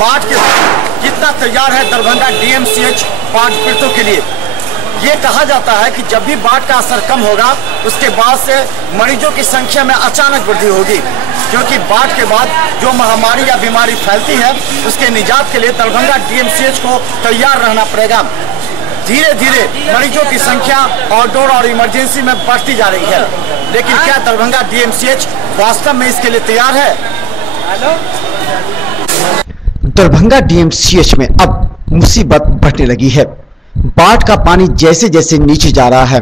बाढ़ के कितना तैयार है दरभंगा डीएमसीएच बाढ़ पीड़ितों के लिए। ये कहा जाता है कि जब भी बाढ़ का असर कम होगा उसके बाद से मरीजों की संख्या में अचानक वृद्धि होगी, क्योंकि बाढ़ के बाद जो महामारी या बीमारी फैलती है उसके निजात के लिए दरभंगा डीएमसीएच को तैयार रहना पड़ेगा। धीरे धीरे मरीजों की संख्या आउटडोर और इमरजेंसी में बढ़ती जा रही है, लेकिन क्या दरभंगा डीएमसीएच वास्तव में इसके लिए तैयार है? दरभंगा डीएमसीएच में अब मुसीबत बढ़ने लगी है। बाढ़ का पानी जैसे जैसे नीचे जा रहा है,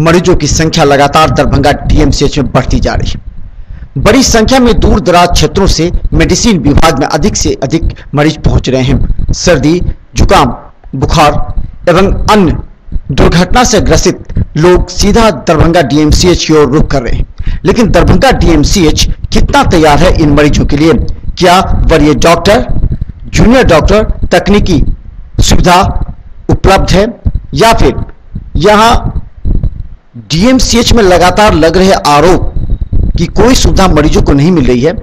मरीजों की संख्या लगातार दरभंगा डीएमसीएच में बढ़ती जा रही है। बड़ी संख्या में दूर दराज क्षेत्रों से मेडिसिन विभाग में अधिक से अधिक मरीज पहुंच रहे हैं। सर्दी, जुकाम, बुखार एवं अन्य दुर्घटना से ग्रसित लोग सीधा दरभंगा डीएमसीएच की ओर रुख कर रहे हैं। लेकिन दरभंगा डीएमसीएच कितना तैयार है इन मरीजों के लिए? क्या वरीय डॉक्टर, जूनियर डॉक्टर, तकनीकी सुविधा उपलब्ध है, या फिर यहां डीएमसीएच में लगातार लग रहे आरोप कि कोई सुविधा मरीजों को नहीं मिल रही है,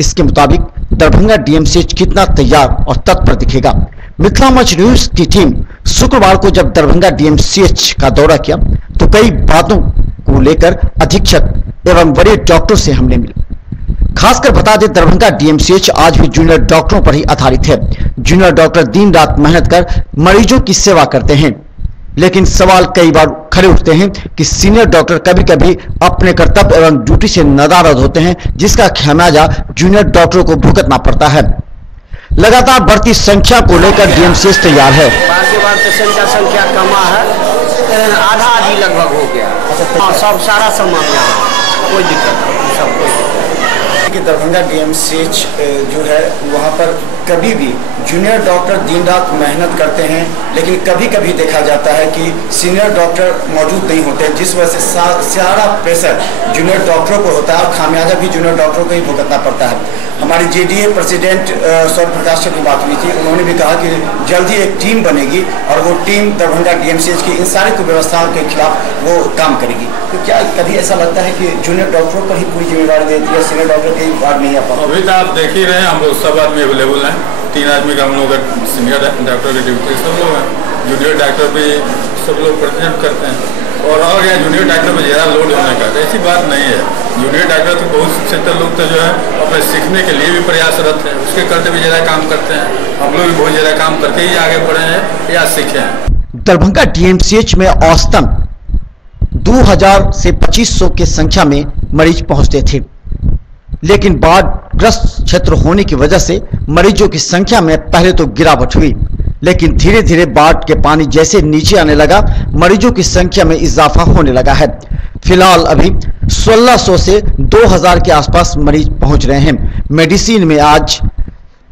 इसके मुताबिक दरभंगा डीएमसीएच कितना तैयार और तत्पर दिखेगा। मिथिला मंच न्यूज की टीम शुक्रवार को जब दरभंगा डीएमसीएच का दौरा किया तो कई बातों को लेकर अधीक्षक एवं वरीय डॉक्टरों से हमने मिले। खासकर बता दें, दरभंगा डीएमसीएच आज भी जूनियर डॉक्टरों पर ही आधारित है। जूनियर डॉक्टर दिन रात मेहनत कर मरीजों की सेवा करते हैं, लेकिन सवाल कई बार खड़े उठते हैं कि सीनियर डॉक्टर कभी कभी अपने कर्तव्य एवं ड्यूटी से नदारद होते हैं, जिसका खामियाजा जूनियर डॉक्टरों को भुगतना पड़ता है। लगातार बढ़ती संख्या को लेकर डीएमसीएच तैयार है। पेशेंट का संख्या कमा है, आधा आधी लगभग हो गया। सब सारा सामान कोई दिक्कत नहीं, सब कोई कि दरभंगा डीएमसीएच जो है वहाँ पर कभी भी जूनियर डॉक्टर दिन रात मेहनत करते हैं, लेकिन कभी कभी देखा जाता है कि सीनियर डॉक्टर मौजूद नहीं होते, जिस वजह से सारा प्रेशर जूनियर डॉक्टरों को होता है और खामियाजा भी जूनियर डॉक्टरों को ही भुगतना पड़ता है। हमारी जेडीए प्रेसिडेंट सौर प्रकाश से भी बात हुई थी, उन्होंने भी कहा कि जल्दी एक टीम बनेगी और वो टीम दरभंगा डीएमसीएच की इन सारी कुव्यवस्थाओं के खिलाफ वो काम करेगी। तो क्या कभी ऐसा लगता है कि जूनियर डॉक्टरों पर ही पूरी जिम्मेदारी देती है, सीनियर डॉक्टर की बात नहीं आ पाता? अभी तो आप देख ही रहे हैं, हम लोग सब आदमी अवेलेबल हैं। 3 आदमी का हम लोग सीनियर डॉक्टर की ड्यूटी सब लोग हैं, जूनियर डॉक्टर भी सब लोग प्रेजेंट करते हैं। और यहाँ जूनियर डॉक्टर पर ज़्यादा लोड होने का ऐसी बात नहीं है। जूनियर डॉक्टर तो बहुत से लोग तो जो है अपने सीखने के लिए भी प्रयासरत हैं, उसके करते भी ज़्यादा काम करते हैं। हम लोग भी बहुत ज़्यादा काम करके ही आगे बढ़े हैं या सीखे हैं। दरभंगा डीएमसीएच में औसतन 2000 से 2500 के संख्या में मरीज पहुंचते थे, लेकिन बाढ़ग्रस्त क्षेत्र होने की वजह से मरीजों की संख्या में पहले तो गिरावट हुई, लेकिन धीरे धीरे बाढ़ के पानी जैसे नीचे आने लगा, मरीजों की संख्या में इजाफा होने लगा है। फिलहाल अभी 1600 से 2000 के आसपास मरीज पहुंच रहे हैं। मेडिसिन में आज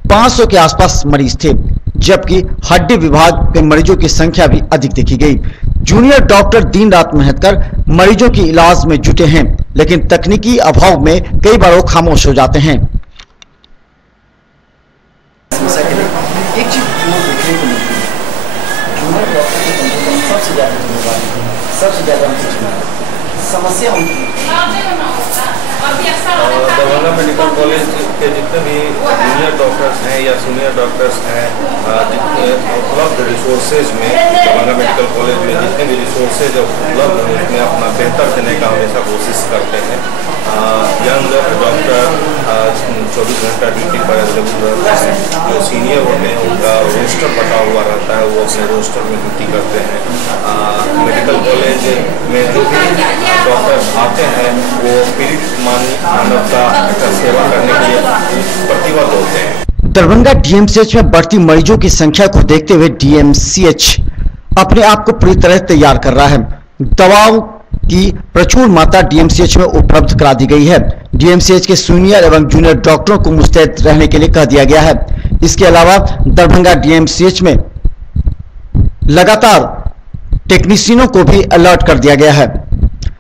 500 के आसपास मरीज थे, जबकि हड्डी विभाग के मरीजों की संख्या भी अधिक देखी गई। जूनियर डॉक्टर दिन रात मेहनत कर मरीजों के इलाज में जुटे हैं, लेकिन तकनीकी अभाव में कई बार वो खामोश हो जाते हैं। एक चीज देखने को मिलती है, जूनियर डॉक्टर की सबसे ज्यादा जिम्मेदारी, सबसे ज्यादा समस्या उनकी। दरभंगा मेडिकल कॉलेज के जितने भी जूनियर डॉक्टर्स हैं या सीनियर डॉक्टर्स हैं, जितने उपलब्ध रिसोर्सेज में दरभंगा मेडिकल कॉलेज में जितने भी रिसोर्सेज उपलब्ध हैं उसमें अपना बेहतर देने का हमेशा कोशिश करते हैं। यंग डॉक्टर 24 घंटा ड्यूटी पर अवेलेबल रहते हैं। जो सीनियर होते हैं उनका रोस्टर बटा हुआ रहता है, वो अपने रोस्टर में ड्यूटी करते हैं। मेडिकल कॉलेज में जो भी डॉक्टर आते हैं वो पीड़ित मानवता का सेवा करने के लिए प्रतिबद्ध होते हैं। दरभंगा डीएमसीएच में बढ़ती मरीजों की संख्या को देखते हुए डीएमसीएच अपने आप को पूरी तरह तैयार कर रहा है। दवाओं की प्रचुर मात्रा डीएमसीएच में उपलब्ध करा दी गई है। डीएमसीएच के सीनियर एवं जूनियर डॉक्टरों को मुस्तैद रहने के लिए कह दिया गया है। इसके अलावा दरभंगा डीएमसीएच में लगातार टेक्नीशियनों को भी अलर्ट कर दिया गया है।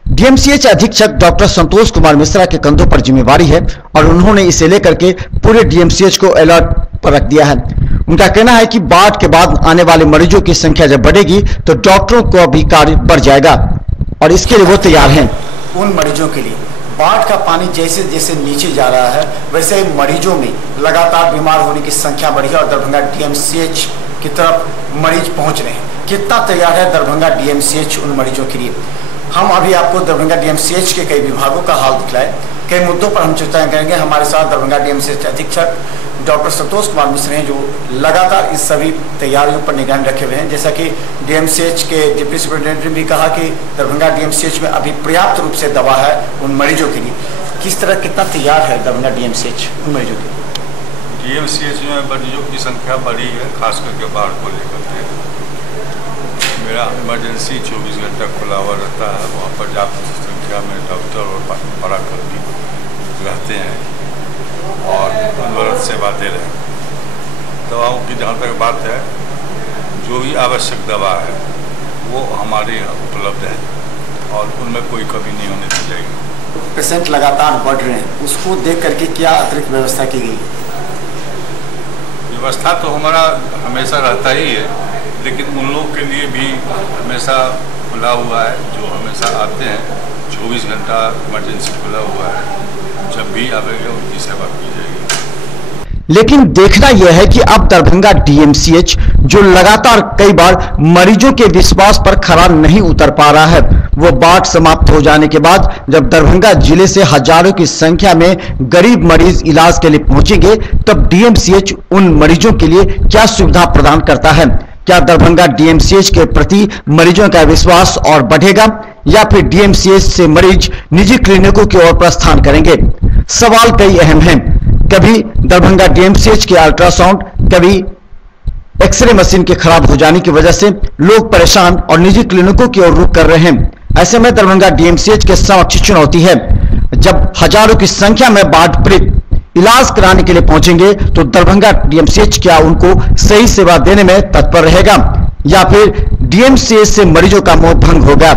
डीएमसीएच अधीक्षक डॉक्टर संतोष कुमार मिश्रा के कंधों पर जिम्मेवारी है और उन्होंने इसे लेकर के पूरे डीएमसीएच को अलर्ट पर रख दिया है। उनका कहना है कि बाढ़ के बाद आने वाले मरीजों की संख्या जब बढ़ेगी तो डॉक्टरों को भी कार्य बढ़ जाएगा और इसके लिए वो तैयार हैं। उन मरीजों के लिए बाढ़ का पानी जैसे जैसे नीचे जा रहा है वैसे मरीजों में लगातार बीमार होने की संख्या बढ़ी है और दरभंगा डीएमसीएच की तरफ मरीज पहुंच रहे हैं। कितना तैयार है दरभंगा डीएमसीएच उन मरीजों के लिए? हम अभी आपको दरभंगा डीएमसीएच के कई विभागों का हाल दिखलाए, कई मुद्दों पर हम चर्चा करेंगे। हमारे साथ दरभंगा डीएमसीएच अधीक्षक डॉक्टर संतोष कुमार मिश्र हैं, जो लगातार इस सभी तैयारियों पर निगरानी रखे हुए हैं। जैसा कि डीएमसीएच के डिप्टी सुपरिटेंडेंट ने भी कहा कि दरभंगा डीएमसीएच में अभी पर्याप्त रूप से दवा है उन मरीजों के लिए। किस तरह कितना तैयार है दरभंगा डीएमसीएच उन मरीजों के लिए? डीएमसीएच में मरीजों की संख्या बढ़ी है, खास करके बाढ़ को लेकर के। मेरा इमरजेंसी 24 घंटा खुला हुआ रहता है, वहाँ पर्याप्त संख्या में डॉक्टर और पराकर्मी रहते हैं और अनवरत सेवा दे रहे हैं। दवाओं की जहाँ तक बात है, जो भी आवश्यक दवा है वो हमारे यहाँ उपलब्ध है और उनमें कोई कमी नहीं होने दी जाएगी। पेशेंट लगातार बढ़ रहे हैं, उसको देख करके क्या अतिरिक्त व्यवस्था की गई? व्यवस्था तो हमारा हमेशा रहता ही है, लेकिन उन लोगों के लिए भी हमेशा खुला हुआ है जो हमेशा आते हैं। 24 घंटा इमरजेंसी खुला हुआ है, जब भी आवेगा उनकी सेवा की जाएगी। लेकिन देखना यह है कि अब दरभंगा डीएमसीएच जो लगातार कई बार मरीजों के विश्वास पर खरा नहीं उतर पा रहा है, वो बाढ़ समाप्त हो जाने के बाद जब दरभंगा जिले से हजारों की संख्या में गरीब मरीज इलाज के लिए पहुंचेंगे, तब डीएमसीएच उन मरीजों के लिए क्या सुविधा प्रदान करता है? क्या दरभंगा डीएमसीएच के प्रति मरीजों का विश्वास और बढ़ेगा या फिर डीएमसीएच से मरीज निजी क्लिनिकों की ओर प्रस्थान करेंगे? सवाल कई अहम हैं। कभी दरभंगा डीएमसीएच के अल्ट्रासाउंड, कभी एक्सरे मशीन के खराब हो जाने की वजह से लोग परेशान और निजी क्लिनिकों की ओर रुख कर रहे हैं। ऐसे में दरभंगा डीएमसीएच के समक्ष चुनौती है। जब हजारों की संख्या में बाढ़ पीड़ित इलाज कराने के लिए पहुंचेंगे तो दरभंगा डीएमसीएच क्या उनको सही सेवा देने में तत्पर रहेगा या फिर डीएमसीएच से मरीजों का मोह भंग होगा?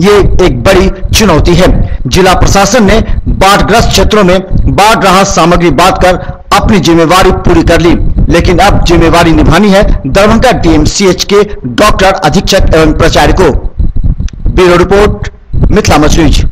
ये एक बड़ी चुनौती है। जिला प्रशासन ने बाढ़ग्रस्त क्षेत्रों में बाढ़ राहत सामग्री बांटकर अपनी जिम्मेवारी पूरी कर ली, लेकिन अब जिम्मेवारी निभानी है दरभंगा डीएमसीएच के डॉक्टर अधीक्षक एवं प्राचार्य को। Bureau report, Mithila much news.